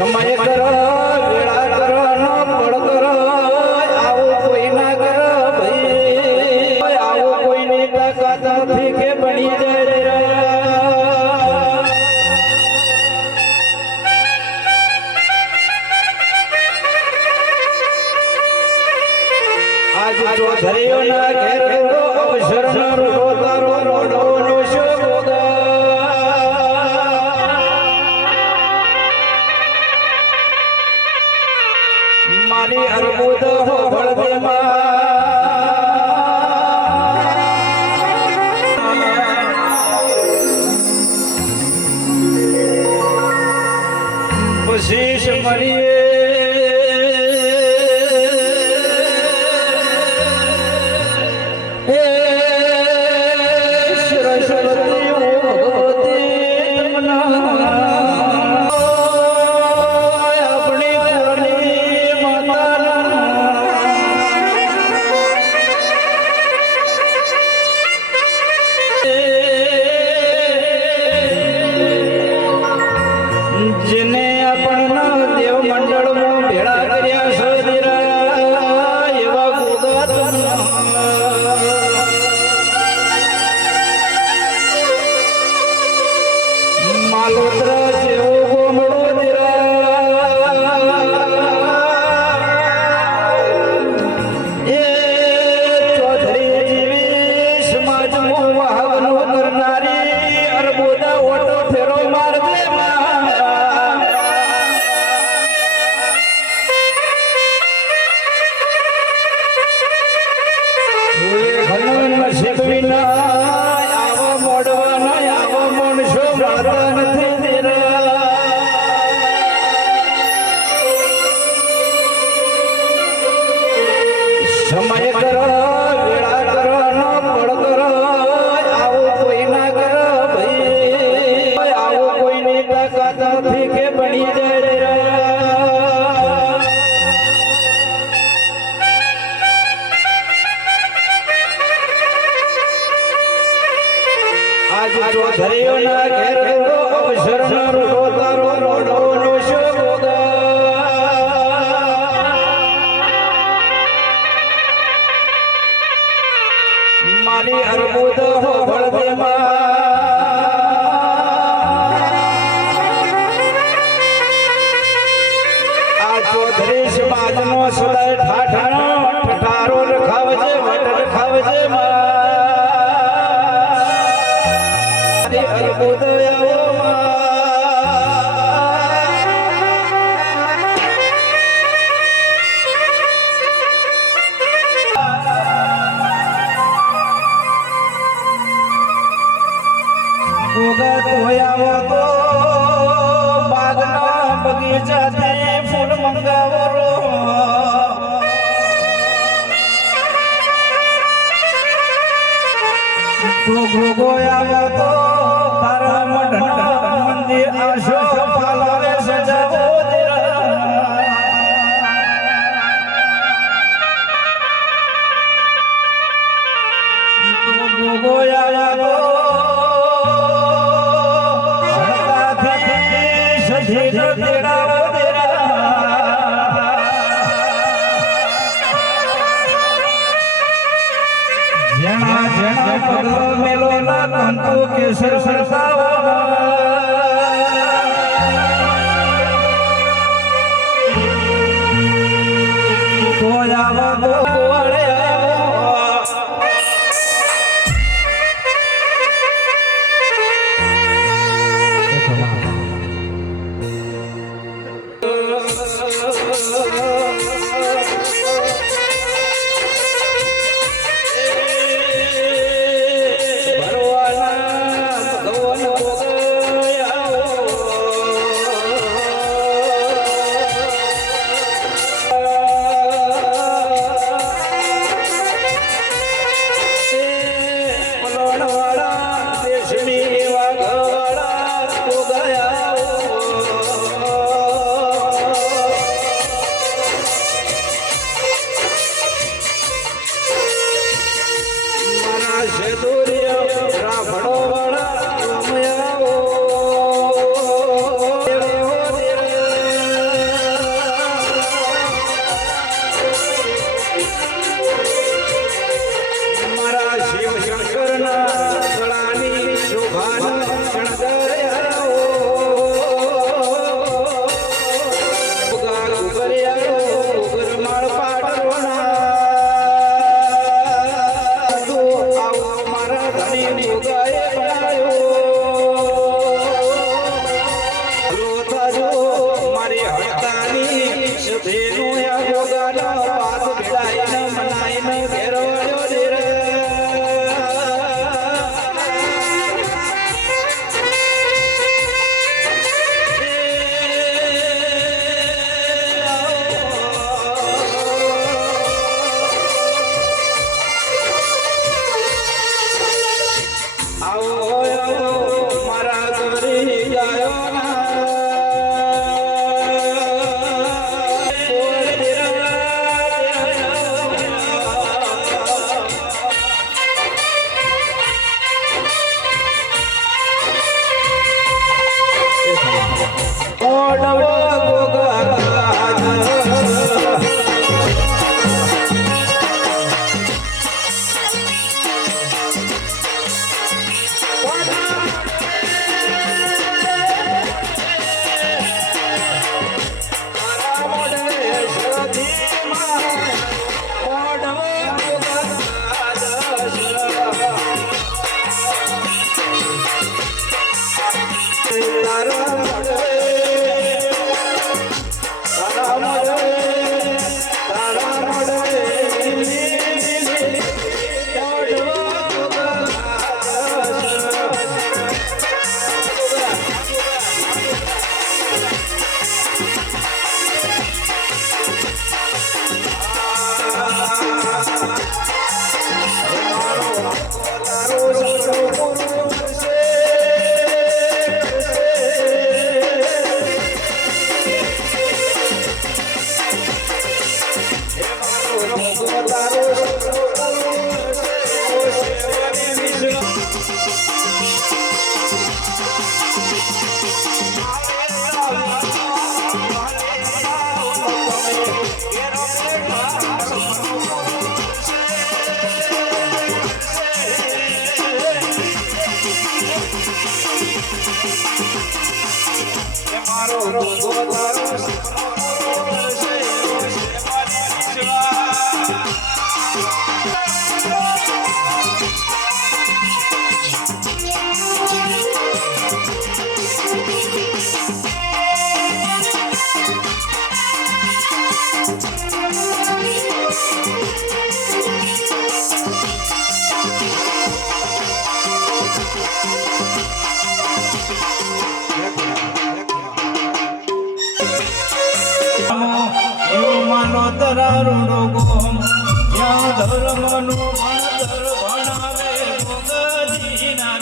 સમય કરો વેળા કરો નો પડ કરો આવું કોઈ ના કરો ભાઈ આવું કોઈની તાકાત નથી કે બની જાય આજ ચૌધરીઓ ના ઘેર તો અવસર નો રોતારો રોડો નો શોગા મારી અરબુદ હો ભળદે શીશ મળીએ જેને આપણના દેવ મંડળમાં ભેળા કર્યા સદીરા એવા ગોગા માલોત્ર જેવો ગોમડો એ ચૌધરી જેવી સમાજમાં વાહનો કરનારી અરબોદા ઓટો ફેરો માર દે સમય કરો વેળા કરો નો પડ કરો આવું કોઈ ના કરો ભાઈ આવું કોઈની તાકાત નથી કે બની જાય આજ ચૌધરીઓ ના ઘેર તો અવસર નો રોતારો રોડો નો શોગા મારી અરબુદ હો ભળદે આ ચૌધરી સમાજ નો સદાય ઠાઠાનો ઠઠારો રખાવજે વટ રખાવજે મારી અરબુદ આવો ગોગા ધોયાવો તો બાગના બગીચાથી ફૂલ મંગાવો રો તો ગોગો આવો તો તારા મઢના મંદિર આશો પાલરે સજાવો તો ગોગો આવો જેણા જેણા પગલો મેલો ના કંકુ કેસર સરસાવો તો આવો ગોવાળે ભગવાન મોડવો ગોગરાજ તરારુડો ગોમ જ્યાં ધર્મનું ભણતર ભણાવે ભોગજીના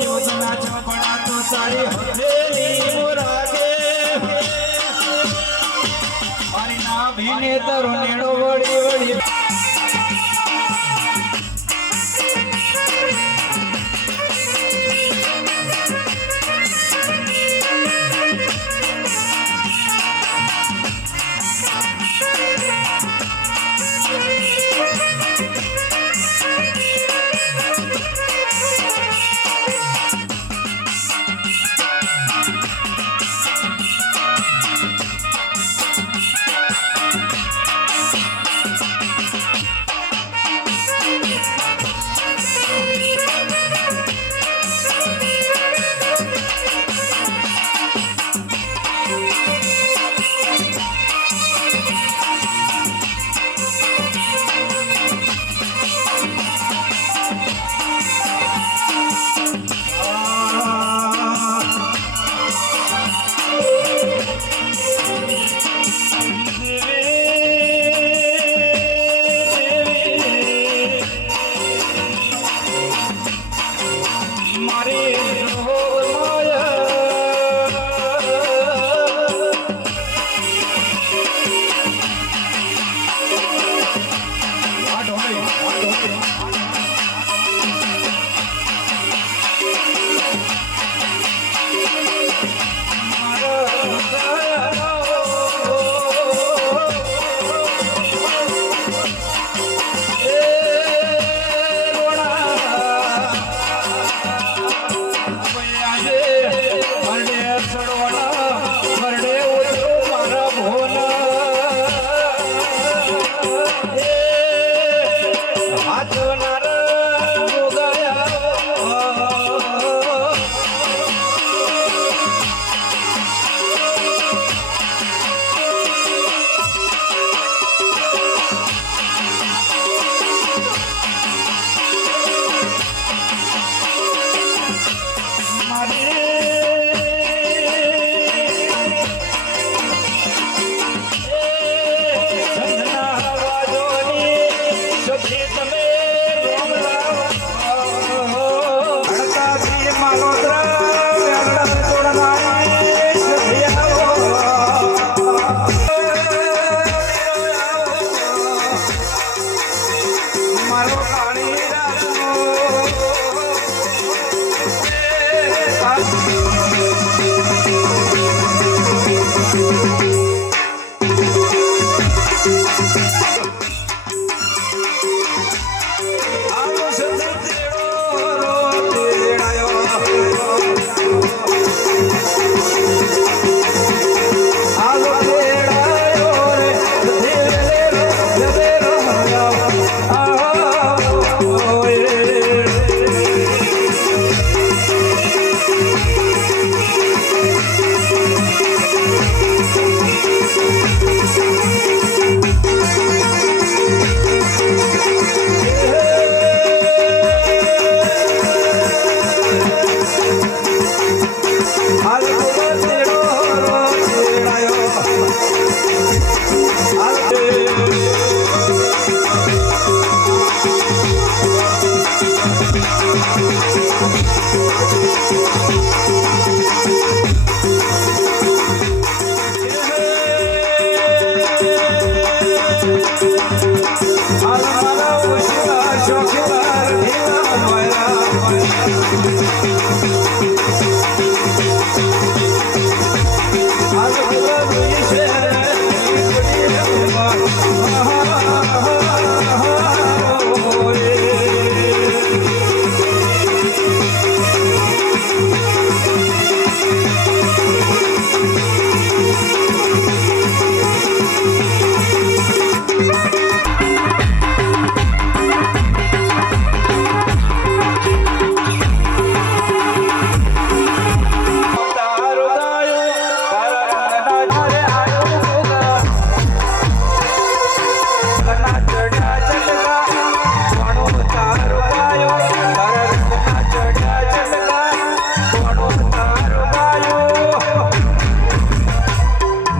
યોજના ચોપડા તો તારી હવેલી મોરાગે ભીને તરો નેડો વળી વળી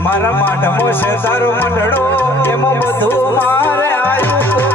મારા માઢમો છે તારો મંડળો એમાં બધું મારે આયું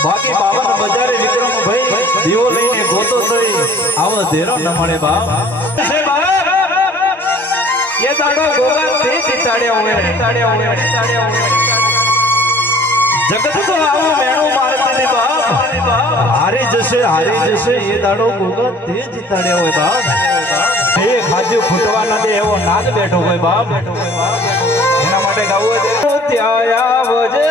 બાકી બાવન બજારે વિક્રમ ભાઈ દીવો લઈને ગોતો થઈ આવો ધેરો ન મળે બાપ એ દાડો ગોગા તે તિતાડ્યા હોય જગત તો આવો મેણો મારતી ને બાપ હારે જશે એ દાડો ગોગા તે તિતાડ્યા હોય બાપ એ ખાજુ ફૂટવા ન દે એવો નાગ બેઠો હોય બાપ એના માટે ગાવું હોય ત્યાં આવજે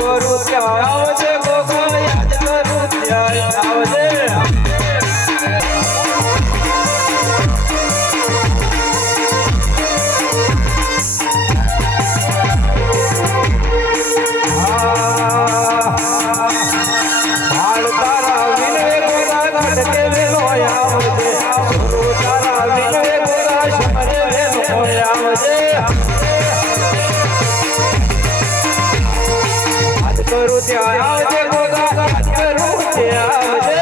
કરું ત્યાં આવજે ગોગલ યાદ કરું ત્યાં આવજે હાલ તારા વિનય ગોગા ઘટકે વેલો આવજે સુરુ તારા વિનય ગોગા શમરે વેલો આવજે કરું ત્યાં આવજે ગોગા કરું ત્યાં આવજે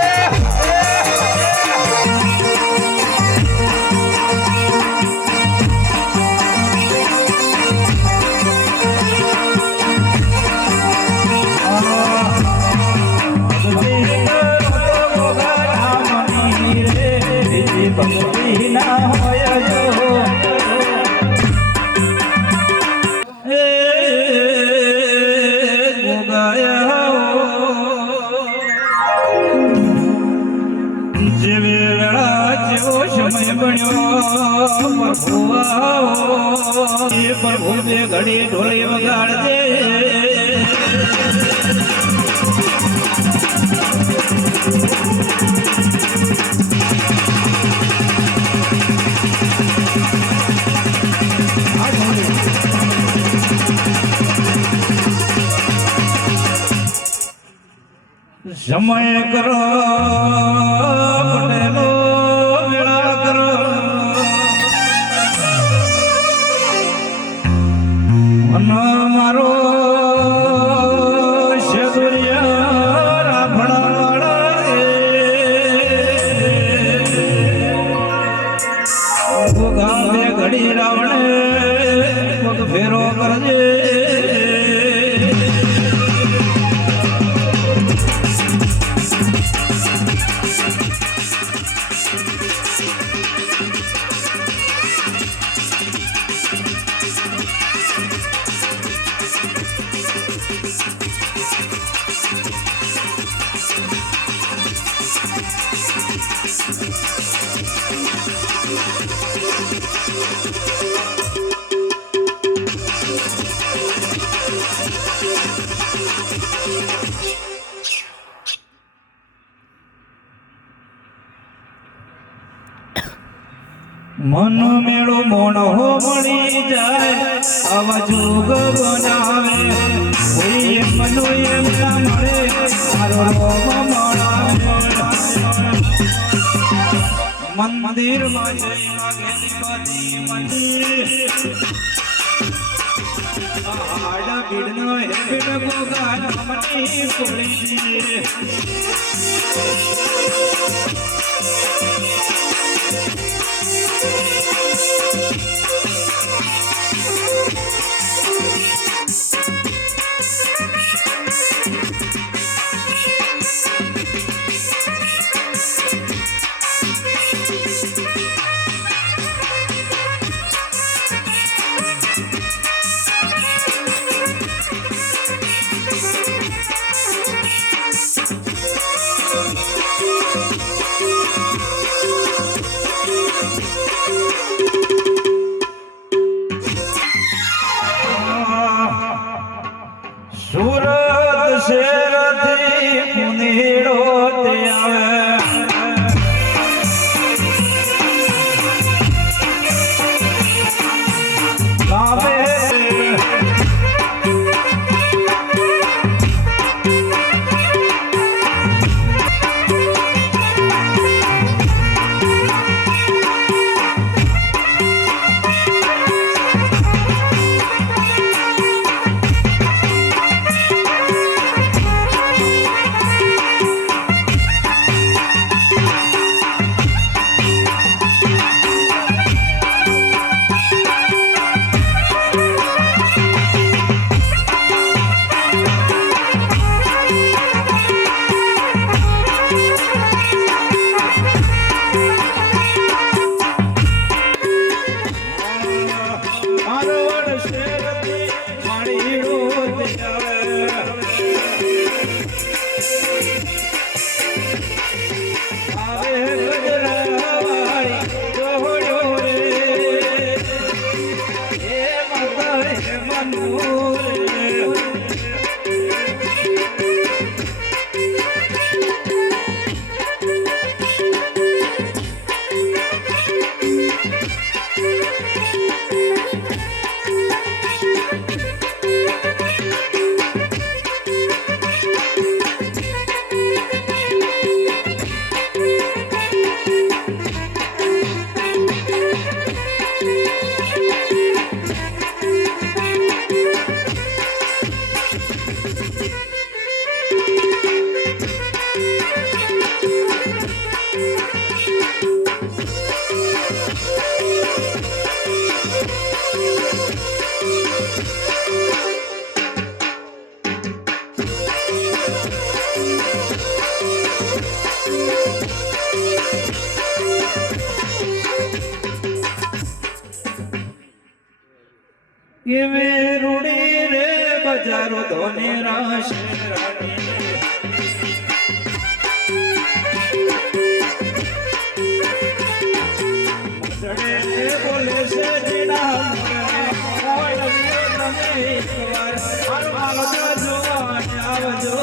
ભક્તિ ના હોય જો પ્રભુ બે ઘડી ઢોલી વગાડજે સમય કરો પટેલો વેળા કરો અને મારો શેદુરિયા રાફડા ગામે ઘડી રાવણે પગ ફેરો કરજે મન મેળો મોણો મળી જાય આવા જોગ બનાવે કોઈ મનો એમ ના મળે મારો રોમ મળાવે મંદિર માં જઈ માગે દીપતી મંદિર આડા બીડનો હેડ ગોગા મની કોળી સુરત શેરથી મુનીડો તે આવે કેવી રૂડી રે બજારો ધોનેરા શેરાની મસડે બોલે છે જીના મોરે તમે એકવાર આવજો આવજો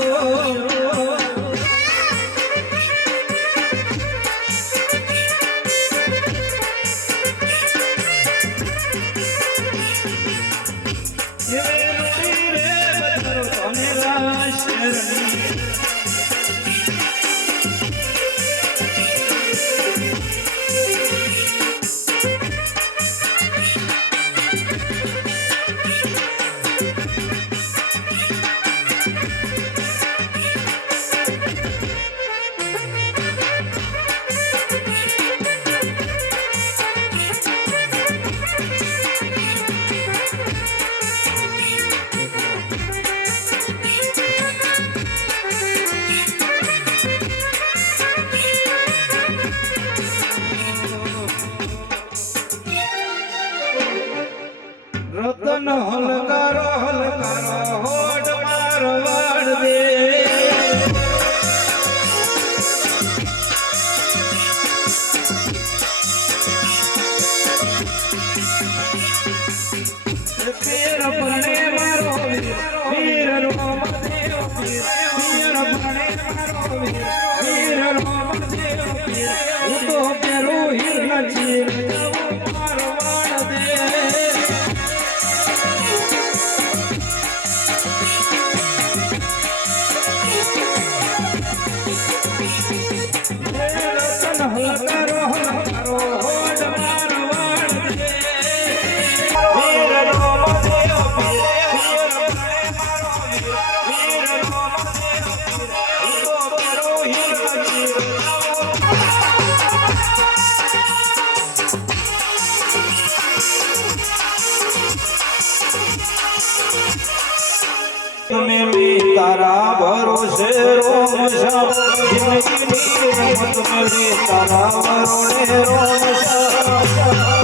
તારા ભરોસે રોમ શ્યામ જિંદગીની રમત મેલી તારા વરોણે રોમ શ્યામ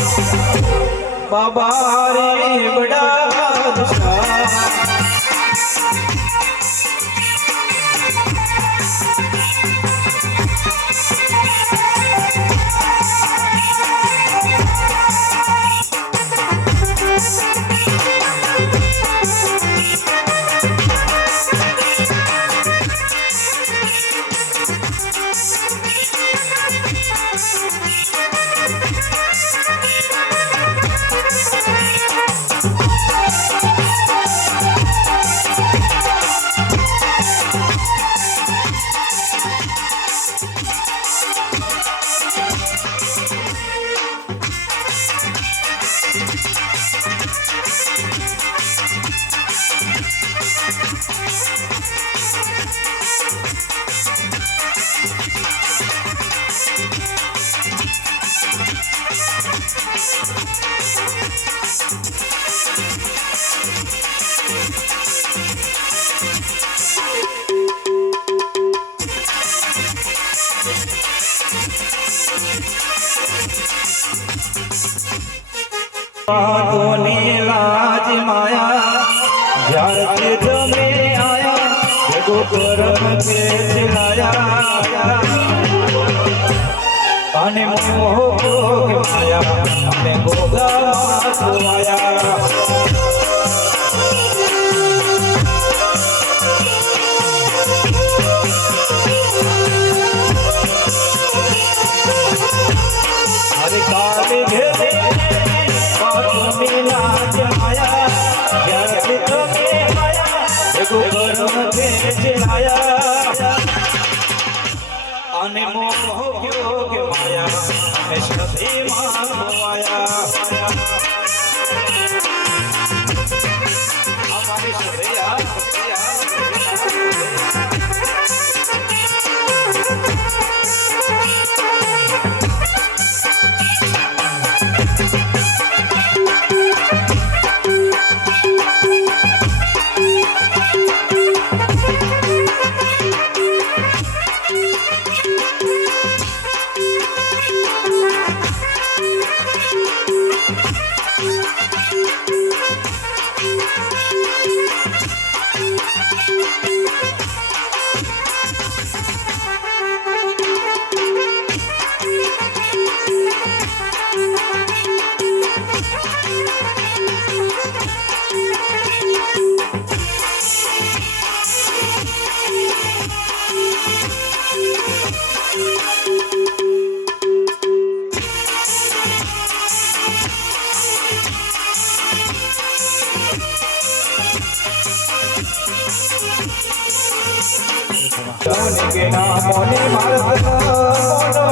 બાબા રે બડા બાદશાહ તોની લાજ માયા જ્યારથી તમે આયા ભેગો કરમ કે ચલાયા અને મોહ કે માયા અમે ગોગા સુવાયા હરે કાલે ઘેરે અને મોહ ગયો કે માયા સતી માં મોયા અમારી સદૈયા के नामों ने भारत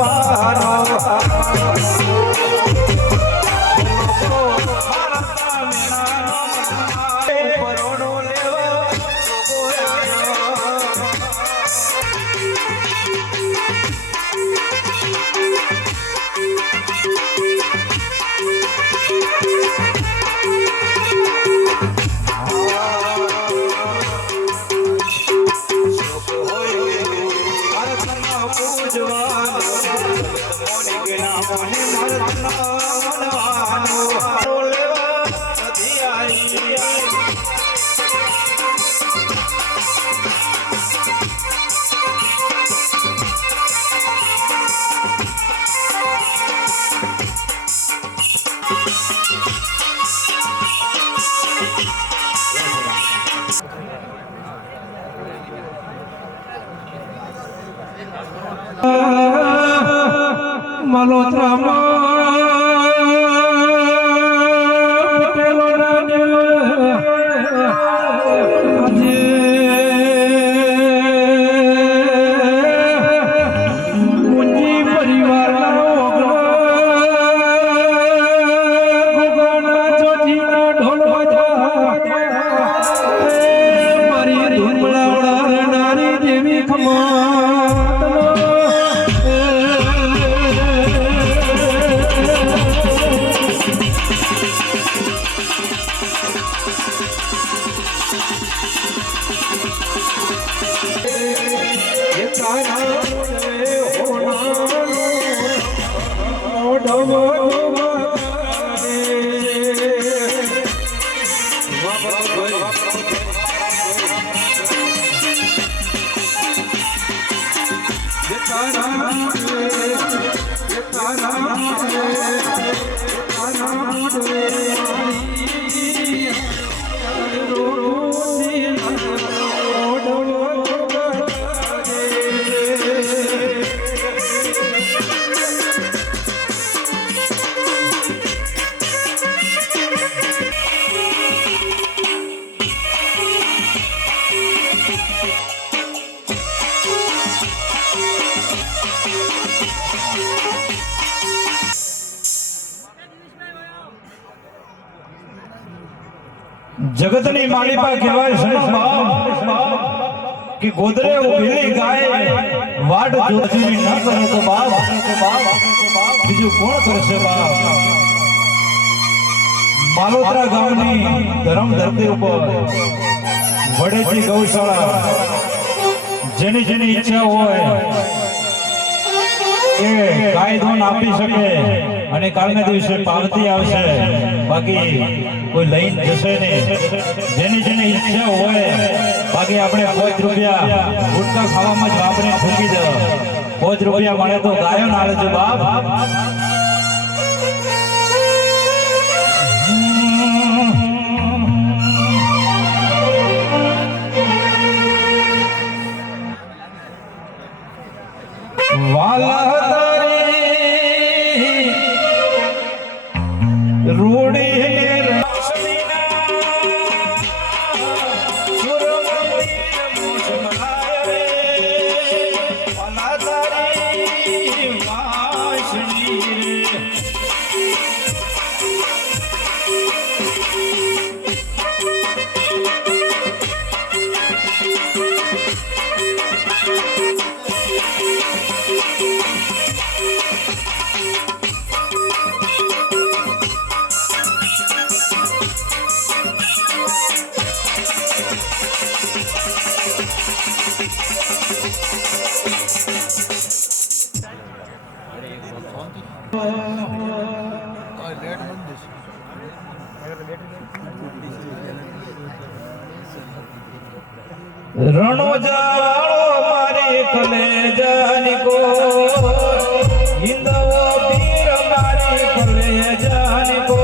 पूजवा જગતની માલિકા કહેવાય છે કે ગોદરે ઉભેલી ગાય વાડ જોજરી ન કરે તો બાપ બીજું કોણ કરશે બાપ? માલોતરા ગામની ધરમ ધરતી ઉપર વડેજી ગૌશાળા જેની જેની ઈચ્છા હોય એ ગાય ધોન આપી શકે અને કાલના દિવસે પાવતી આવશે, બાકી કોઈ લઈને જશે નહીં. જેની જેની ઈચ્છા હોય બાકી આપણે 5 રૂપિયા ગુટકા ખાવામાં જ વાપરીને ફૂકી દો. 5 રૂપિયા મળે તો ગાયો ના લેજો બાપ. વાલા તારી રૂડી રણોજાળો મારી કલેજાની કો હિંદવો પીર મારી કલેજાની કો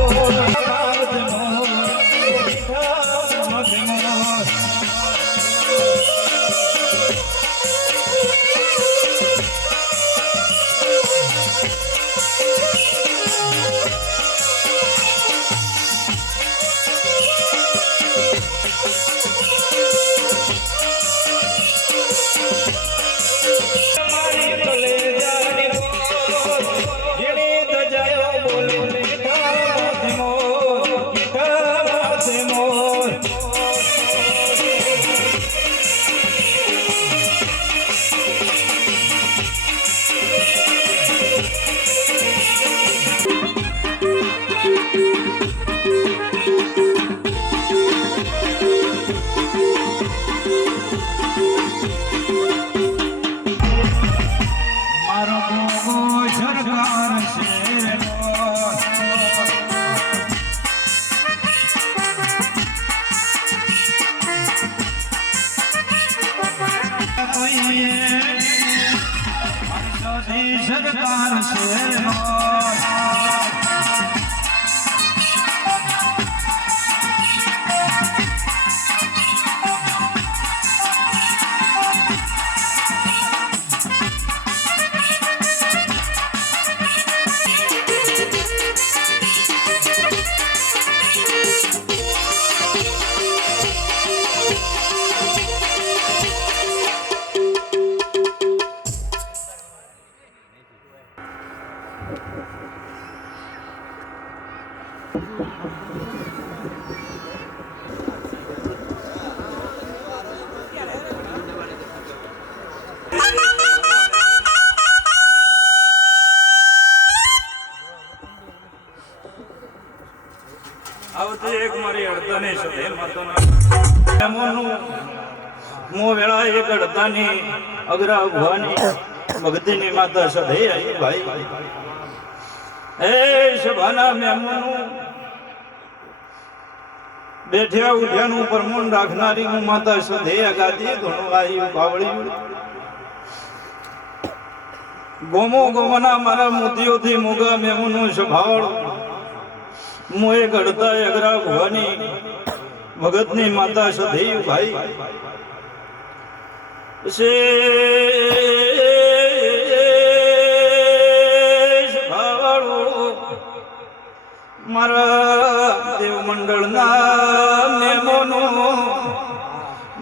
સરકાર શેરનો આવતી એક મારી અડધાની સદે માતાના મોનું મો વેળા એક અડધાની અગ્રા ભવાની ભગતીની માતા સદે આવી ભાઈ એ સભાના મેમોનું બેઠ્યા ઉઠ્યાનું પરમોણ રાખનારી હું માતા સદે અગાધી ઘણું આવી બાવળ્યું ગોમો ગોમના મારા મોતીઓથી મોગા મેમોનું સ્વભાવ મોએ ગડતા અગરા ભવાની ભગતની માતા સધૈવ ભાઈ મારા દેવ મંડળના મેમોનો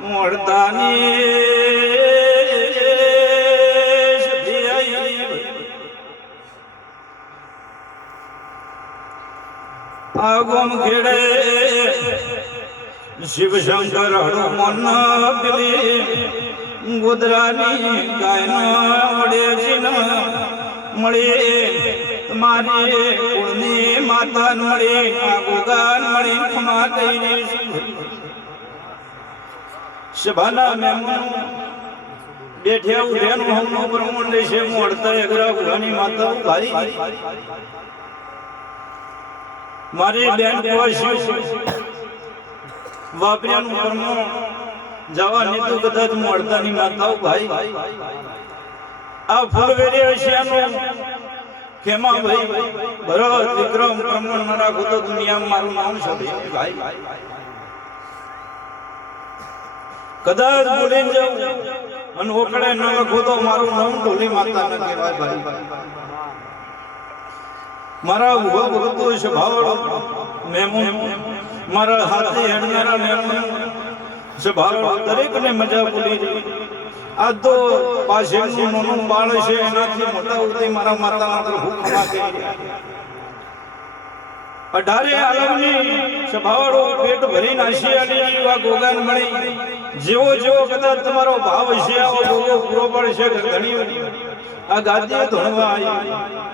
મોડતાની આગમ ખેડે શિવ શંકર હનુમાન પેલી ગોદરાની ગાયના વડે જીન મળી મારી કુળની માતા મળી આ ગોગાન મળી ખમા કઈ સભાના મેમોન બેઠ્યા ઉઠ્યાનું હમનું બ્રહ્માંડ છે મોડતા અગરા ભવાની માતા ભાઈ મારી બેન વાપર્યાનું કર્મ જવા નીતું કદાચ મોડતાની માતાઓ ભાઈ આ ફૂલવેરી હશિયાનું ખેમા ભાઈ ભરત વિક્રમ પ્રમણ ન રાખો તો દુનિયામાં મારું નામ છે ભાઈ કદાચ ભૂલી જાઉં અને ઓકળે ન લખો તો મારું નામ ઢોલી માતા ન કહેવાય ભાઈ મારા ઉભા ભગતો સ્વભાવ મેમોન મારા હાથે હેડનારા મેમોન સ્વભાવ દરેકને મજા બોલી આ તો પાછળનું નાનું બાળ છે એનાથી મોટા ઉતી મારા માતાના હુકમા કરી 18 આલમની સ્વભાવડો પેટ ભરી નાસી આલી આ ગોગાન મળી જેવો જેવો કદાચ તમારો ભાવ છે આવો ગોગો પૂરો પડશે ઘણી આ ગાદી ધણવા આવી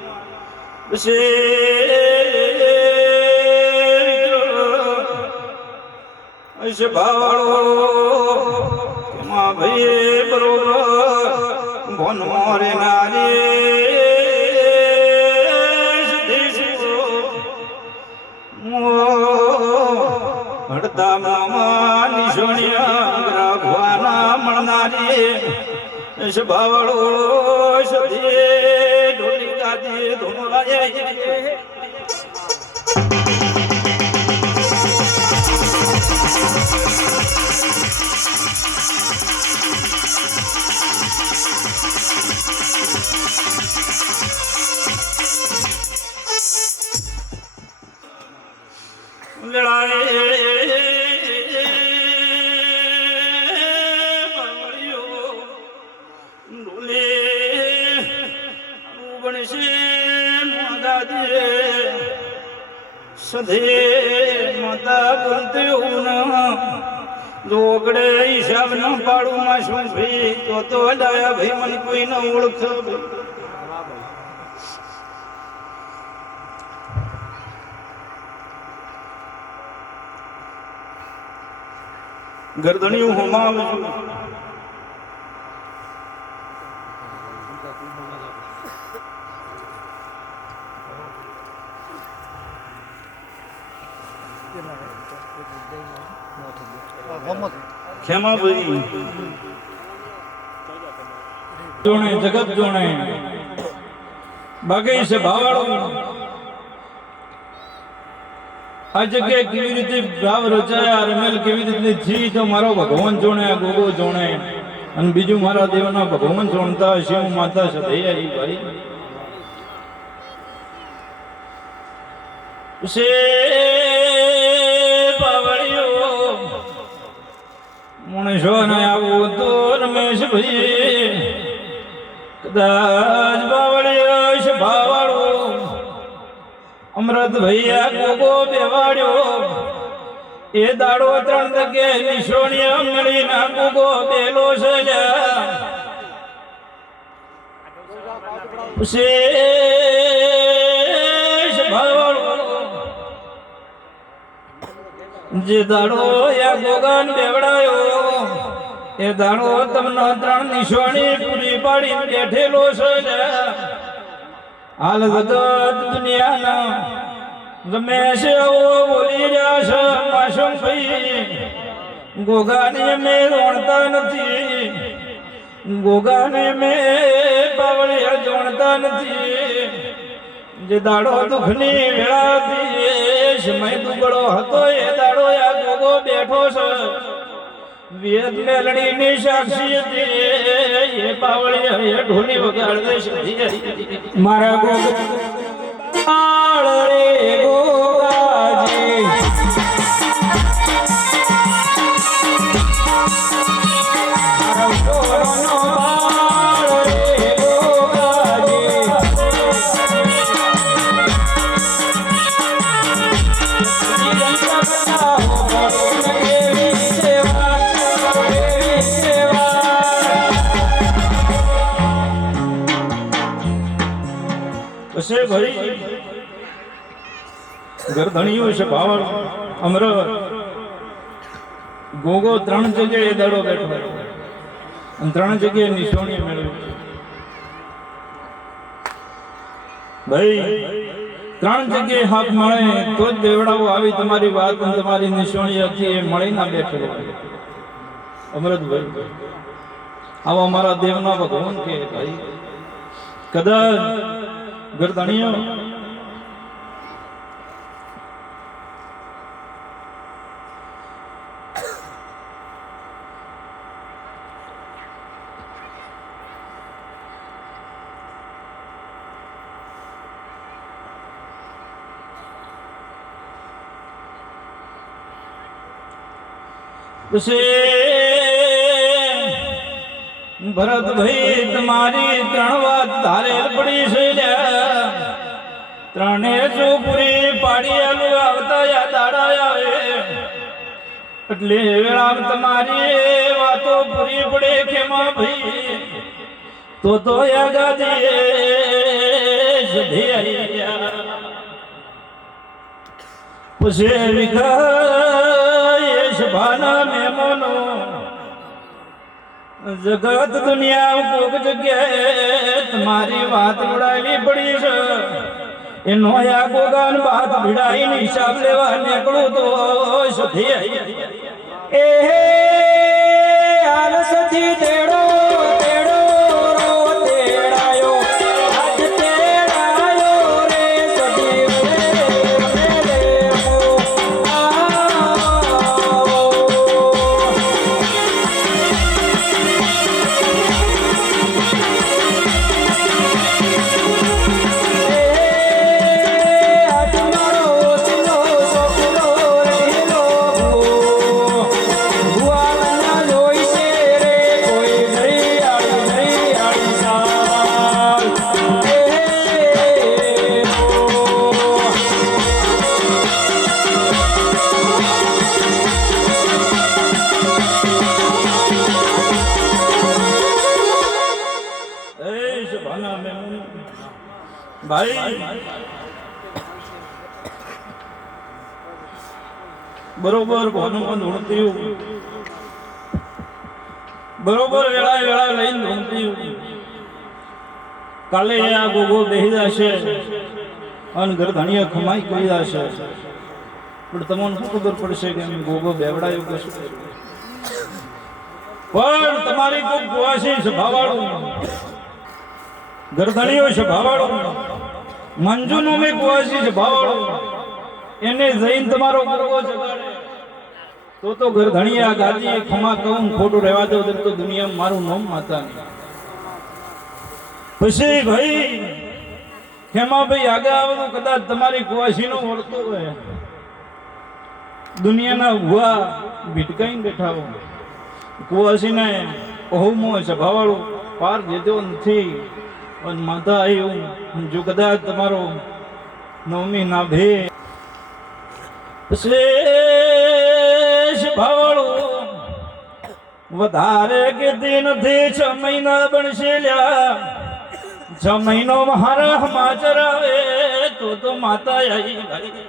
ऐसे भावड़ो मां भई बरोबर भन मोरे नारी हड़ता मामा निशोनिया राघवाना मणनारी ऐसे भावड़ो सदी ढोली गादी धुनवाए लड़ाई डोले गणेशे माता दे सधे माता बोलते हो ना लोगड़े हिसाब न पाड़ू माशू भाई तो डाया भाई मन कोई न ओळख गर्दनियों होमा खेमा भाई जोने जगत जोने बाकी से भावाड़ो आ जगह केवी रीते भाव रचाया रमेल केवी रीते थी तो मारो भगवान जोणे गोगो जोणे अन बीजू मारा देवना भगवान जोणता शिव माता सदैया ई भाई उसे पावड़ियो मनुष्य ने आवो तो रमेश भाई कदाच पावड़ियो भावाड़ो अमृत भैया गोगो बेवाड़ो ए दाड़ो त्रण तके निशोणिया मळी ना गोगो बेलो सजा શેષ ભાવળું જે દાડો યા ગોગન બેવડાયો એ દાડો તમને ત્રણ નિશાની પૂરી પાડી બેઠેલો છે હાલ જગત દુનિયાના ગમે છે એવો બોલી રહ્યા છે માસમ ભાઈ ગોગાને મેં રોણતા નથી ગોગાને મેં પાવળે જોણતા નથી જે દાડો દુઃખની વેળા હતી સમય દુબળો હતો એ દાડો આ ગોગો બેઠો છે વેદ મેલડીની સાક્ષી હતી એ પાવળી એ ઢોલી વગાડે છે મારા ગોગા રે ગોગાજી છે ભાઈ ગરધણીયું છે ભાવળ અમર ગોગો ત્રણ જગ્યાએ દાડો બેઠો અને ત્રણ જગ્યાએ નિશાની મેળવી ભાઈ ત્રણ જગ્યાએ હાથ મળે તો જ બેવડાવો આવી તમારી વાત અને તમારી નિશાની હતી એ મળી ના બેઠેલો અમૃતભાઈ આવો અમારા દેવના ભગવાન કે ભાઈ કદાચ ગરદણીઓ ભરત ભાઈ તમારી ત્રણ વાત ધારે પડી છે ત્રણે જો પૂરી પાડી આલું આવતા યા દાડા આવે એટલે વેળા તમારી વાતો પૂરી પડે ખેમા ભાઈ તો યાગાદી પછી વિઘાય ભાના મેમોનો જગત દુનિયા કોક જગ્યાએ તમારી વાત ઉડાવી પડી છે એનો આ ગોગાન વાત ભીડાઈને હિસાબ લેવા નીકળું તો સધી એ આલસથી તેડો તેડો રો તેડાયો આજ તેડાયો રે સધી ભાઈ બરોબર ભોનું ધૂણતી બરોબર વેળા લઈને ધૂણતી કાલે આ ગોગો બેહી જશે અને ગરધણીએ ખમાઈ કરી જશે પણ તમને શું ખબર પડશે કે ગોગો બેવડાયો કશું પણ તમારી કોઈ કુવાસી સ્વભાવવાળું ગરધણીઓ સ્વભાવવાળું મંજુનો મેં કુવાસી સ્વભાવવાળું એને જઈને તમારો ગરબો જગાડે તો ગરધણી આ ગાદી ખમા કહું ખોટું રહેવા દો તો દુનિયામાં મારું નામ માતા નહીં પછી ભાઈ ખેમા ભાઈ આગળ આવવાનું કદાચ તમારી કુવાસીનો વળતો હોય દુનિયાના ભુવા ભીટકાઈને બેઠા હો કુવાસીને ઓહમો સ્વભાવવાળું પાર જેતો નથી અને માતા આવ્યું જો કદાચ તમારો નવમી ના ભે શેષ ભાવળું વધારે કીધી નથી 6 મહિના બનશે લ્યા છ મહિનો મારા સમાચાર આવે તો માતા આવી ભાઈ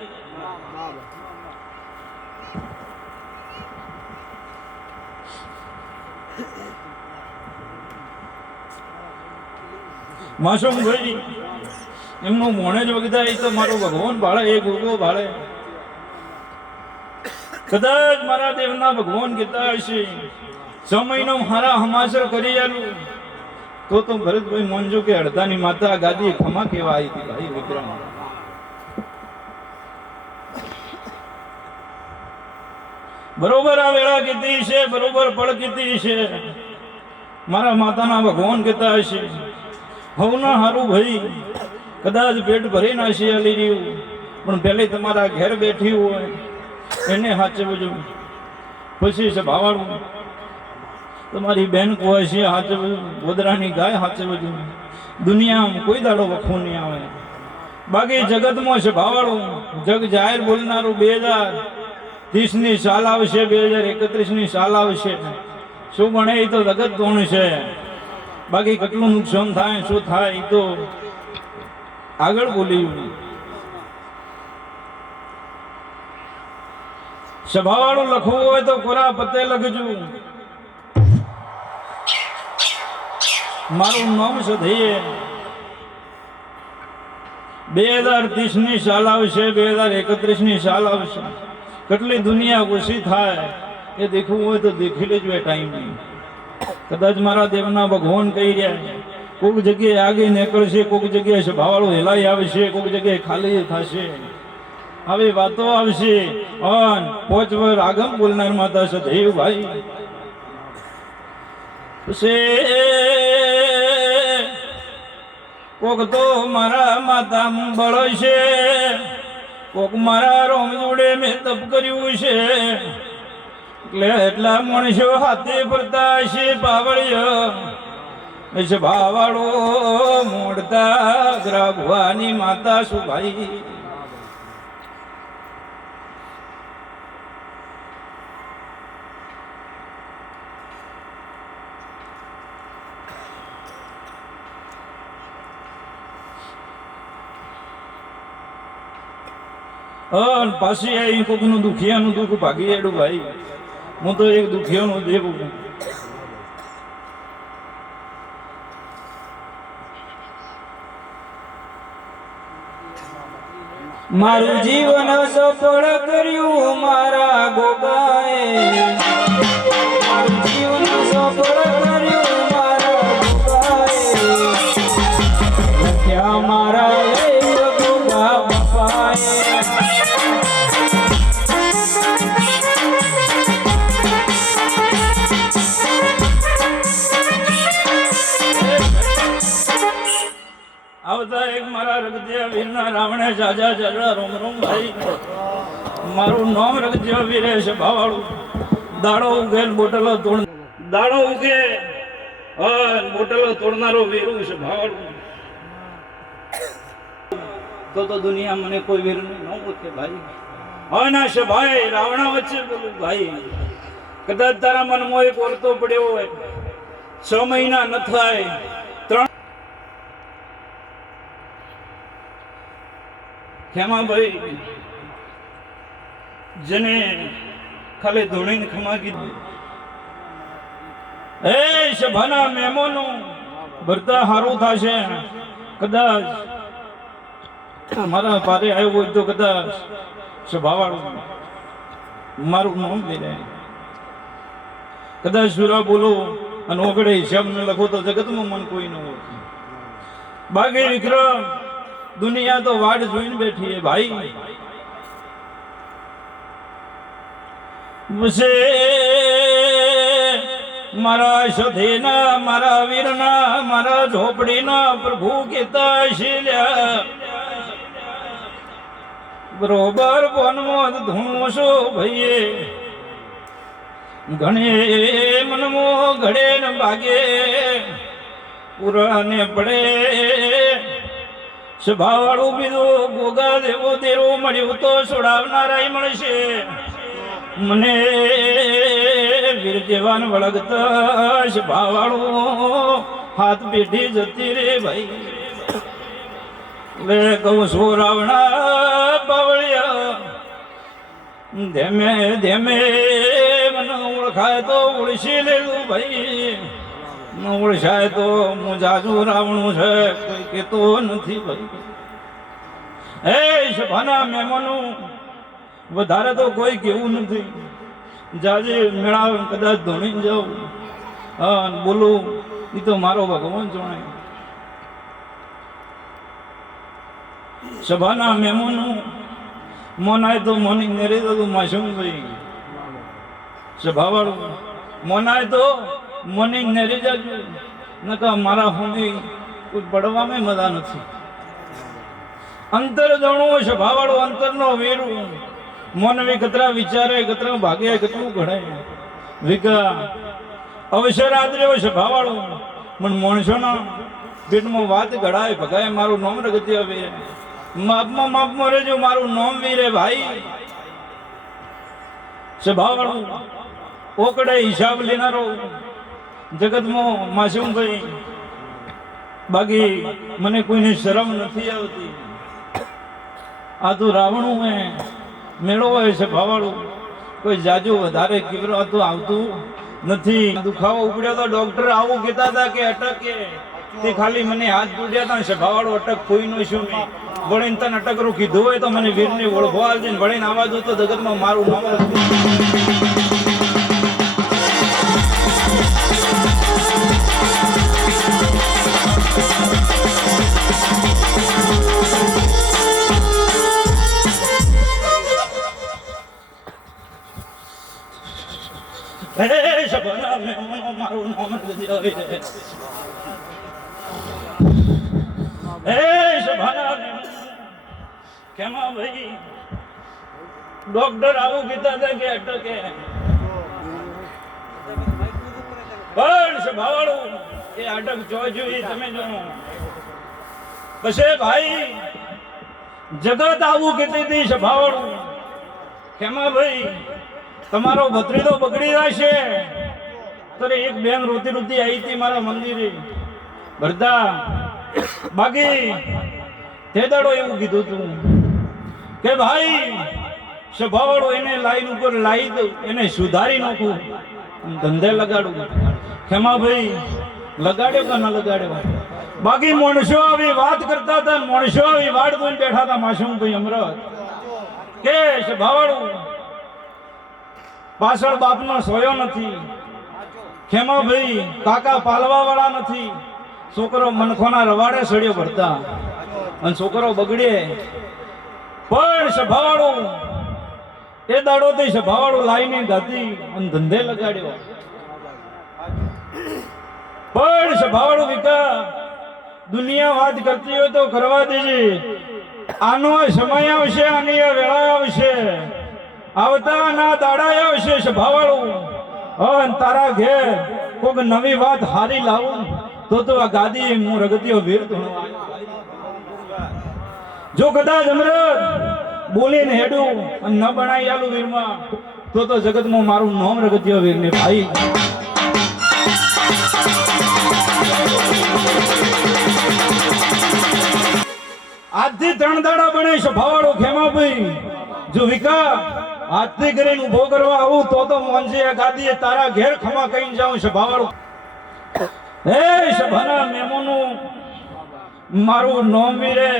માસુમ ભાઈ એમનું મોણે જ વગતા એ તો મારો ભગવાન ભાળે એ ગોગો ભાળે કદાચ મારા દેવના ભગવાન કીધા હશે સમયનો મારા હમાસર કરી આલું તો ભરતભાઈ મોનજો કે અડધાની માતા ગાદી ખમા કેવા આવી હતી ભાઈ વિક્રમ બરોબર આ વેળા કીધી છે બરોબર પળ કીધી છે મારા માતાના ભગવાન કીધા હશે હવના હારું ભાઈ કદાચ પેટ ભરી નાશી આલી રહ્યું પણ પહેલે તમારા ઘેર બેઠી હોય એને હાચવજો પછી છે ભાવાળું તમારી બેન કોઈ છે હાચવજો ગોદરાની ગાય હાચવજો દુનિયામાં કોઈ દાડો વખો નહીં આવે બાકી જગતમાં છે ભાવાળું જગ જાહેર બોલનારું 2030ની સાલ આવશે 2031ની સાલ આવશે શું ભણે એ તો જગત કોણ છે બાકી કેટલું નુકસાન થાય શું થાય એ તો આગળ બોલ્યું સભાવાળું લખવું હોય તો કોરા પતે લખજો મારું નામ સધીએ 2030ની સાલ આવશે 2031ની સાલ આવશે કેટલી દુનિયા ઓછી થાય એ દેખવું હોય તો દેખી લેજો એ ટાઈમ નહીં કદાચ મારા દેવના ભગવાન કહી રહ્યા કોઈક જગ્યાએ આગે નીકળશે કોઈક જગ્યાએ સભાવાળું હેલાઈ આવશે કોઈક જગ્યાએ ખાલી થશે આવી વાતો આવશે અન પોચવર આગમ બોલનાર માતા સદેવ ભાઈ કોક તો મારા માતા બળશે કોક મારા રોમ જોડે મેં તપ કર્યું છે એટલે એટલા મણસો હાથે ફરતા છે બાવળિયો ભાવાળો મોડતા ગ્રાભવાની માતા શું ભાઈ પાછી આવી કોકનું દુખિયાનું દુઃખ ભાગી એડું ભાઈ હું તો એક દુખિયાનું દેવું મારું જીવન સફળ કર્યું મારા ગોગાએ મારું જીવન સફળ કર્યું મારા ગોગાએ લખ્યા મારા ગોગા બાપાએ આવતા એક મારા રગદિયા વીરના રાવણે જાજા જાજા રોમ રોમ ભાઈ મારું નામ રગદિયા વીરે છે ભાવાળું દાડો ઉગે બોટલો તોડ દાડો ઉગે બોટલો તોડનારો વીરું છે ભાવાળું તો દુનિયા મને કોઈ વીર ન ઓળખે ભાઈ હા ના છે ભાઈ રાવણા વચ્ચે બોલું ભાઈ કદાચ તારા મનમાં એક ઓરતો પડ્યો હોય 6 મહિના ન થાય 3 ખેમા ભાઈ જેને ખાલી ધોળીને ખમા કીધું એ સભાના મહેમાનો ભરતા હારું થશે કદાચ મારા પારે આવ્યો હોય તો કદાચ સભાવાળું મારું નામ લઈને કદાચ સુરા બોલો અને ઓગળે હિસાબ ન લખો તો જગતમાં મન કોઈ ન હોય બાકી વિક્રમ દુનિયા તો વાડ જોઈને બેઠી હે ભાઈ મુસે મારા સધેના મારા વીરના મારા ઝોપડીના પ્રભુ કહેતા શીલ્યા બરોબર વનમાં ધૂણો છો ભાઈએ ઘણે મનમો ઘડે ન ભાગે પુરાને પડે સભાવાળું બીજું ગોગા દેવો દેરો મળ્યું તો છોડાવનારાય મળશે મને વીર જવાન વળગતા સભાવાળું હાથ પેઢી જતી રે ભાઈ લે કહું છું રાવણા બાવળિયા ધેમે ધેમે મને ઓળખાય તો ઓળખી લેલું ભાઈ ન ઓળખાય તો હું જાજુ રાવણું છે કોઈ કેતો નથી ભાઈ હે સભાના મહેમાનો વધારે તો કોઈ કેવું નથી જાજે મેળાવ કદાચ ધોણી જાઉં હા બોલું એ તો મારો ભગવાન જાણે સભાના મહેમાનો મોનાય તો મોની નેરે તો માસુમ ભાઈ સભાવાળું મોનાય તો મોની નેરે જાજુ નકા મારા હોમી કોઈ પડવામાં મજા નથી અંતર જાણો સભાવાળું અંતરનો વેરું મનવી કતરા વિચારે કતરા ભાગે કતરું ઘડાય વિકા અવસર આદર્યો સભાવાળું પણ માણસોના પેટમાં વાત ઘડાય ભગાય મારું નામ રગતી આવે માપમાં રેજો મારું નામ વીરે ભાઈ સભાવાળું ઓકડે હિસાબ લેનારો જગતમાં માસૂમ ભાઈ બાકી મને કોઈની શરમ નથી આવતી આ તો રાવણું મેળો હોય છે ભાવાળું કોઈ જાજુ વધારે કીવરો હતું આવતું નથી દુખાવો ઉપડ્યો તો ડોક્ટર આવું કહેતા હતા કે અટકે તે ખાલી મને હાથ જોડ્યા હતા સભાવાળો અટક કોઈ નો શું મેં વળીને તને અટકરું કીધું હોય તો મને વીરને ઓળખવા આવજે ને વળીને આવા દઉં તો જગતમાં મારું નામ મારું નામ કેમાં ભાઈ ડોક્ટર આવું કીધા હતા કે અટકે પણ સભાવાળું એ અટક જોજો એ તમે જો પછી ભાઈ જગત આવું કીધી હતી સભાવાળું કેમાં ભાઈ તમારો ભત્રીજો બગડી જશે તો એક બેન રોતી રોતી આવી હતી મારા મંદિરે ભરતા બાકી તે દાડો એવું કીધું તું કે ભાઈ સ્વભાવવાળો એને લાઈન ઉપર લાવી દઉં એને સુધારી નાખું ધંધે લગાડું ખેમા ભાઈ લગાડ્યો કે ન લગાડ્યો બાકી માણસો આવી વાત કરતા હતા માણસો આવી વાડ દોઈને બેઠા હતા માસૂમ ભાઈ અમરત કે સ્વભાવવાળું પાછળ બાપનો સોયો નથી ખેમા ભાઈ કાકા પાલવા વાળા નથી છોકરો મનખોના રવાડે સળિયો ભરતા અને છોકરો બગડે પણ સભાવાળું એ દાડો થી સભાવાળું લાઈને ગાતી અને ધંધે લગાડ્યો પણ સભાવાળું વિકા દુનિયા વાત કરતી હોય તો કરવા દેજે આનો સમય આવશે આની વેળા આવશે આવતા ના દાડા આવશે સભાવાળું અને તારા ઘેર કોઈક નવી વાત હારી લાવું તો આ ગાદી હું રગતીયો વીર જો કદાચ અમરત બોલીને હેડું અને ન બનાવી આલું વીરમાં તો જગતમાં મારું નામ રગતીયો વીર ને ભાઈ આજથી 3 દાડા બને છે ભાવાળો ખેમાભાઈ જો વિકા આજથી કરીને ઉભો કરવા આવું તો મોનજી આ ગાદીએ તારા ઘેર ખમા કહીને જાઉં છે ભાવાળો હે સભાના મહેમાનો મારું નામ વીરે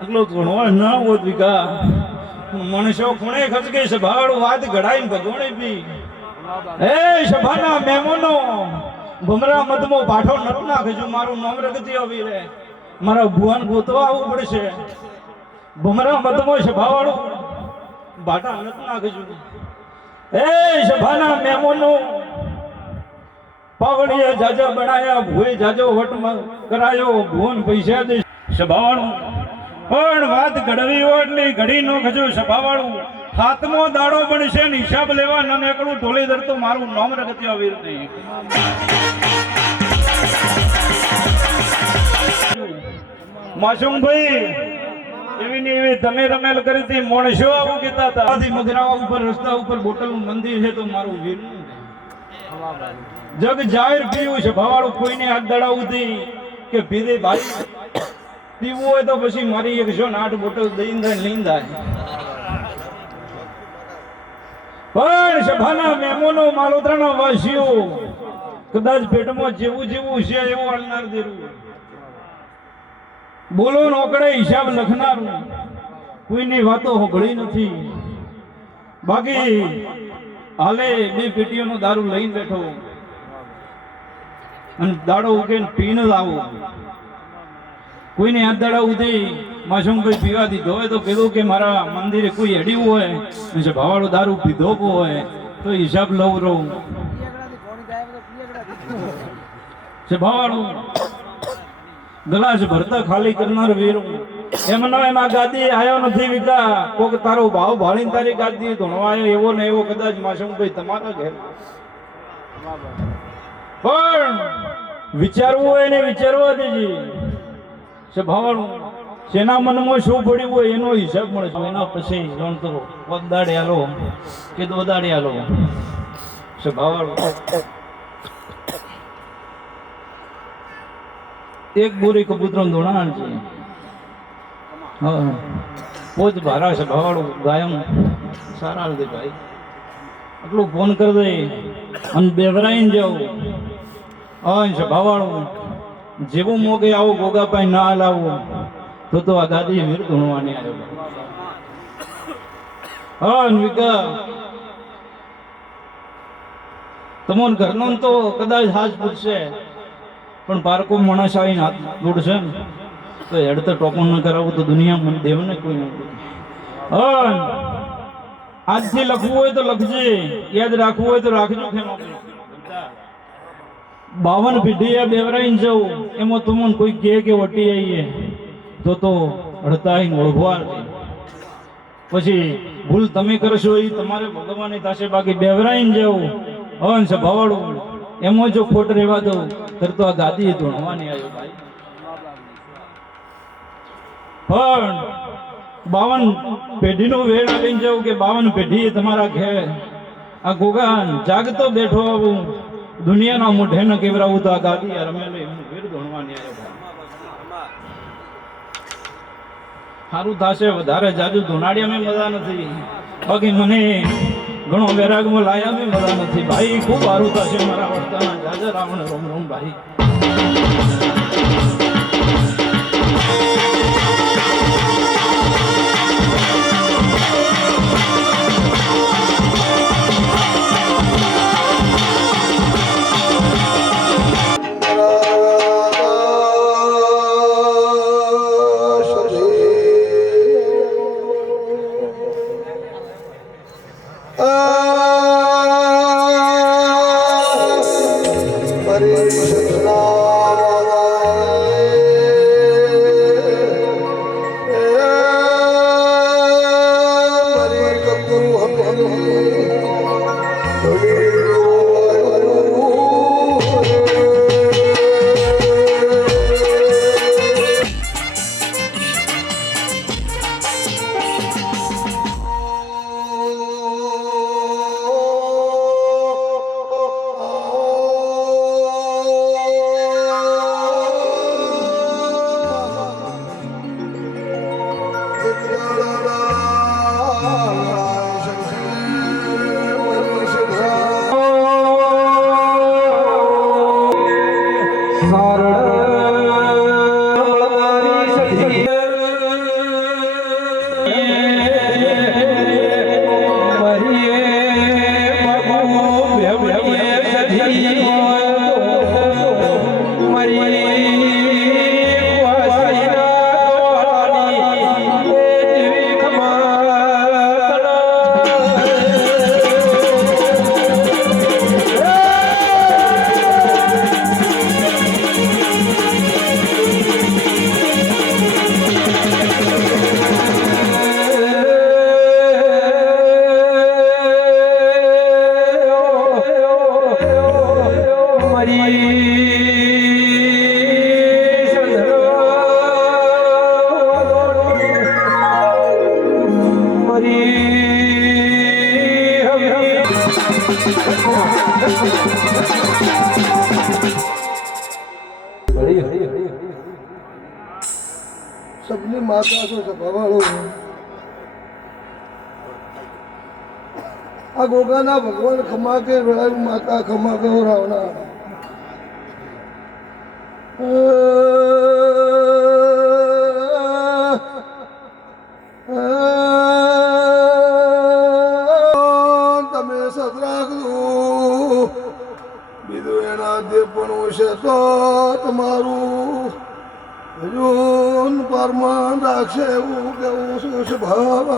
એટલો ઘણો ન હોત વિકા મનુષ્ય ખૂણે ખસકે છે ભાવાળું વાત ઘડાઈને ભગવાને બી હે સભાના મહેમાનો ભમરા મધમો પાઠો નત નાખજો મારું નામ રગતી આવી રે મારા ભુવન ગોતવા આવવું પડશે ભમરા મધમો સભાવાળું બાટા નત નાખજો હે સભાના મહેમાનો પાવડીએ જાજા બનાયા ભૂએ જાજો વટ કરાયો ભુવન પૈસા દે સભાવાળું પણ વાત ઘડવી હોય એટલે ઘડી નો ખજો સભાવાળું હાથમો દાડો બનશે ને હિસાબ લેવા ન નીકળું ઢોલીધર તો મારું નામ રગતી આવી નહીં માસુમભાઈ એવી ને એવી તમે રમેલ કરી હતી મોણસો આવું કહેતા હતા મગરાવા ઉપર રસ્તા ઉપર બોટલનું મંદિર છે તો મારું વીર જગ જાહેર પીવું છે ભવાળું કોઈને હાથ દડાવતી કે પીધે ભાઈ પીવું હોય તો પછી મારી 108 બોટલ દઈને લઈને જાય પણ સભાના મહેમાનો માલોતરાના વાસીઓ કદાચ પેટમાં જેવું જેવું છે એવું હાલનાર દેરું બોલો નોકડે હિસાબ લખનારું કોઈની વાતો હોભળી નથી બાકી હાલે 2 પેટીઓનો દારૂ લઈને બેઠો અને દાડો ઉકે પીને જ આવો કોઈને હાથ દાડા ઉધી માસુમ કોઈ પીવા દીધો હોય તો કીધું કે મારા મંદિરે કોઈ હેડ્યું હોય અને ભાવાળો દારૂ પીધો હોય તો હિસાબ લઉં રહું ભાવાળું ગલાસ ભરતા ખાલી કરનાર વીરું એમનો એમાં ગાદી આવ્યો નથી વિકા કોક તારો ભાવ ભાળીને તારી ગાદી ધોણવાયો એવો ને એવો કદાચ માસુમભાઈ તમારા ઘેર પણ વિચારવું હોય ને વિચારવા દેજે ભાવાળું જેના મનમાં શું પડ્યું હોય એનો હિસાબ મળે છે એના પછી ગણતો દાડે આલો કે 2 દાડે આલો ભાવાળું એક બોરી કબૂતરો ધોણાણ છે હા પોત ભારા છે ભાવાળું ગાયમ સારા દે ભાઈ આટલું ફોન કરી દે અને બેવરાઈને જાઉં હા ભાવાળું જેવું મોગે આવો ગોગાભાઈ ના હલાવો તો આ ગાદી વીર ધૂણવાની આવ્યો હા વિકા તમોન ઘરનો તો કદાચ હાથ પૂછશે પણ પારકો માણસ આવીને હાથ દોડશે ને તો હેડ તો ટોપન ન કરાવું તો દુનિયા મને દેવને કોઈ નથી હા આજથી લખવું હોય તો લખજે યાદ રાખવું હોય તો રાખજો ખેમો 52 પેઢી બેવરાઈને જવું એમાં તમને કોઈ કે વટી આવીએ તો હડતાઈ ઓળખવા પછી ભૂલ તમે કરશો એ તમારે ભોગવવાની થશે બાકી બેવરાઈને જવું હંસ ભવાડું એમાં જો ખોટ રહેવા દો તો આ ગાદી ધોણવાની આવ્યો ભાઈ પણ 52 પેઢીનો વેળ આવીને જવું કે 52 પેઢી તમારા ઘેર આ ગોગાન જાગતો બેઠો આવું દુનિયાના મોઢે ન કેવરાવું તો આ ગાદી રમેલો એમનું વેર ધોણવાની આવ્યો સારું થશે વધારે જાજુ ધોનાડિયા મેં મજા નથી બાકી મને ઘણો વૈરાગમાં લાયા મેં મજા નથી ભાઈ ખૂબ સારું થશે મારા વર્તાના જાજા રાવણ રોમ રોમ ભાઈ सबनी माता सो सभावाळो आ गोगाना भगवान खमा के वेळा माता खमा के रावणा તમે સદરાખ દો બીજું એના દે પણ છે તો તમારું હજુ પરમાન રાખશે એવું કેવું શું છે ભાવ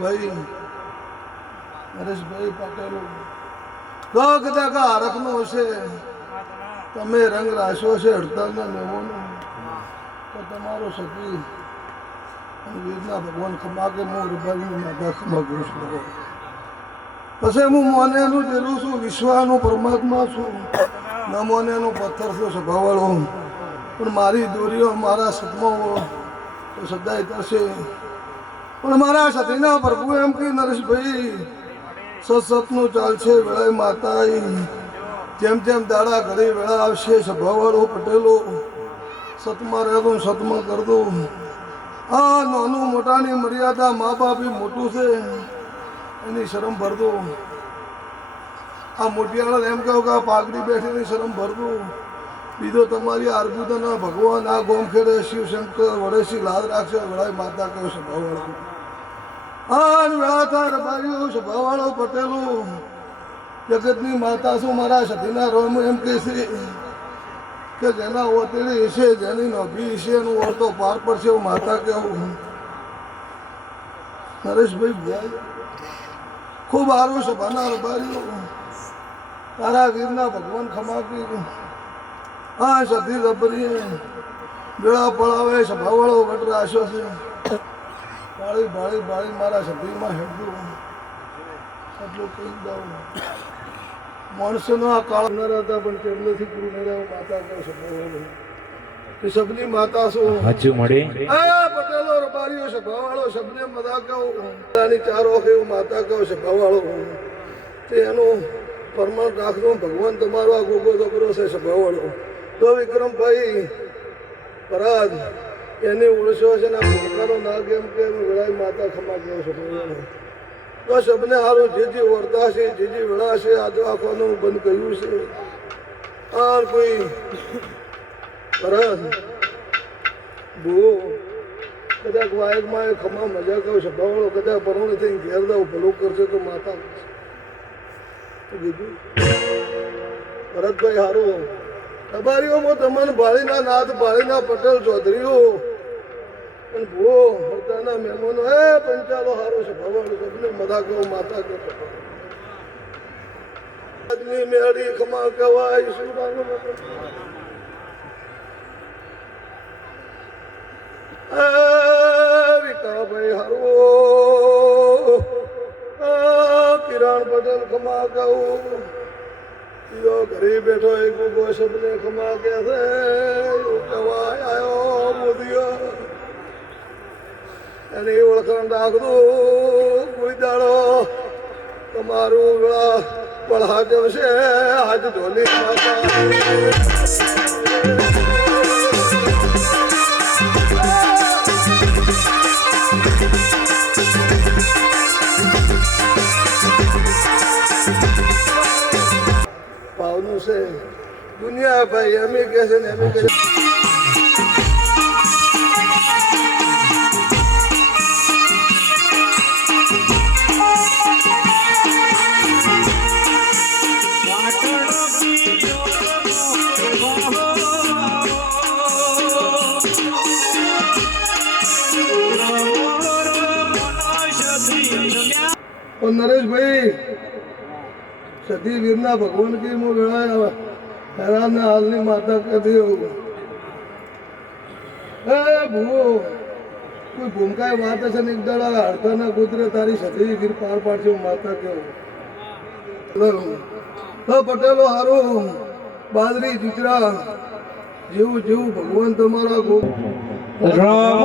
ભાઈ નરેશભાઈ પટેલ તો કદાચ હરખનો હશે તમે રંગ રાશો છે હડતાલના નિયમોનો તો તમારો સતી વીરના ભગવાન ખમા કે હું રૂપાની માતા ખમા કરું છું પછી હું મોનેનું જેલું છું વિશ્વનું પરમાત્મા છું ન મોનેનું પથ્થર છું સ્વભાવવાળો પણ મારી દોરીઓ મારા સદમાઓ તો સદાય થશે પણ મારા સતીના પ્રભુ એમ કે નરેશભાઈ સતનું ચાલશે વેળાએ માતા જેમ જેમ દાડા ઘડી વેળા આવશે સભાવાળો પટેલો સતમાં રહેતો સતમાં કર દો આ નાનું મોટાની મર્યાદા મા બાપ મોટું છે એની શરમ ભર દો આ મોટિયાળા એમ કહો કે આ પાઘડી બેઠીની શરમ ભર દો બીજો તમારી આરબુદાના ભગવાન આ ગોમખેડે શિવશંકર વડેશી લાદ રાખશે વેળાએ માતા કહો સભાવાળો આ વેળા થાય રબારીઓ સભાવાળો પટેલો જગતની માતા શું મારા સતીના રોમ એમ કે છે કે જેના ઓતેડી છે જેની નભી છે એનું ઓરતો પાર પડશે એવું માતા કેવું નરેશભાઈ ભાઈ ખૂબ સારું સભાના રબારીઓ તારા વીરના ભગવાન ખમાકી હા સતી રબરી વેળા પડાવે સભાવાળો વટ રાશો છે બાળી બાળી બાળી મારા સતીમાં હેડું એટલું કહી દઉં માણસોનો આ કાળ ન રહેતા પણ કેમલેથી પૂરું ન રહેવું માતા કહું સભાવાળો કે સબની માતા શું હજુ મળે આ પટેલો રબારીઓ સભાવાળો સબને મદા કહું ચારો એવું માતા કહું સભાવાળો તે એનું પરમાન રાખજો ભગવાન તમારો આ ગોગો છોકરો છે સભાવાળો તો વિક્રમભાઈ પરાગ એને ઓળશો છે ને આ મોરકાનો નાગ એમ કે વેળાઈ માતા ખમા ગયો છે તો સબને સારું જે વર્તા છે જે વેળા છે આ દવાખાનું બંધ કર્યું છે આ કોઈ પરાગ ભૂ કદાચ વાયકમાં એ ખમા મજા કહું સભાવાળો કદાચ પરવણ થઈને ઘેર દઉં ભલું કરશે તો માતા કીધું ભરતભાઈ હારું રબારીઓમાં તમને ભાળીના નાથ ભાળીના પટેલ ચૌધરીઓ અને ભૂ હરતાના મહેમાનો હે પંચાલો હારો છે ભવાડું સબને મદા કહો માતા કહો આદમી મેળી ખમા કહેવાય સુરાનો વિકાભાઈ હારો કિરણ પટેલ ખમા કહું ઘરે બેઠો એક ઉભો સબને ખમા કે છે કહેવાય આવ્યો મોદીઓ એની ઓળખાણ રાખજો કોઈ દાડો તમારું પણ હાજર છે હાજ ઢોલી માતા ભાવનું છે દુનિયા ભાઈ એમ કે છે ને એમ કે Thank you. और नरेश भाई सती वीरना भगवान की मुँह गणाया हैरान ने हालनी माता कह दियो ए भूमो कोई भूमिका बात है एक दड़ा हड़ता ना गुजरे तारी सती वीर पार पाड़ से माता के तो पटेलो हारो बाजरी जितरा जीव जीव भगवान तुम्हारा गो રામ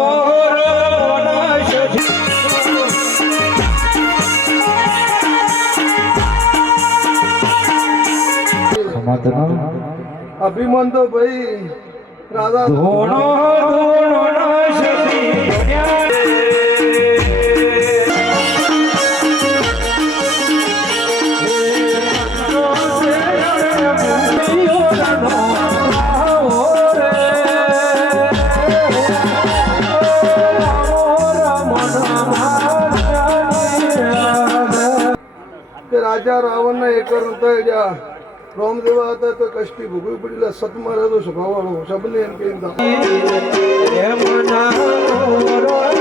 રામ સખી अभिमान तो भाई राधा ધોણો ધોણો સખી કે રાજા રાવણ ને એક હતા જા રામદેવા હતા તો કષ્ટી ભોગવી પડેલા સતમાં રહેતો સ્વભાવવાળો સબને એમ કહેતા એમ ના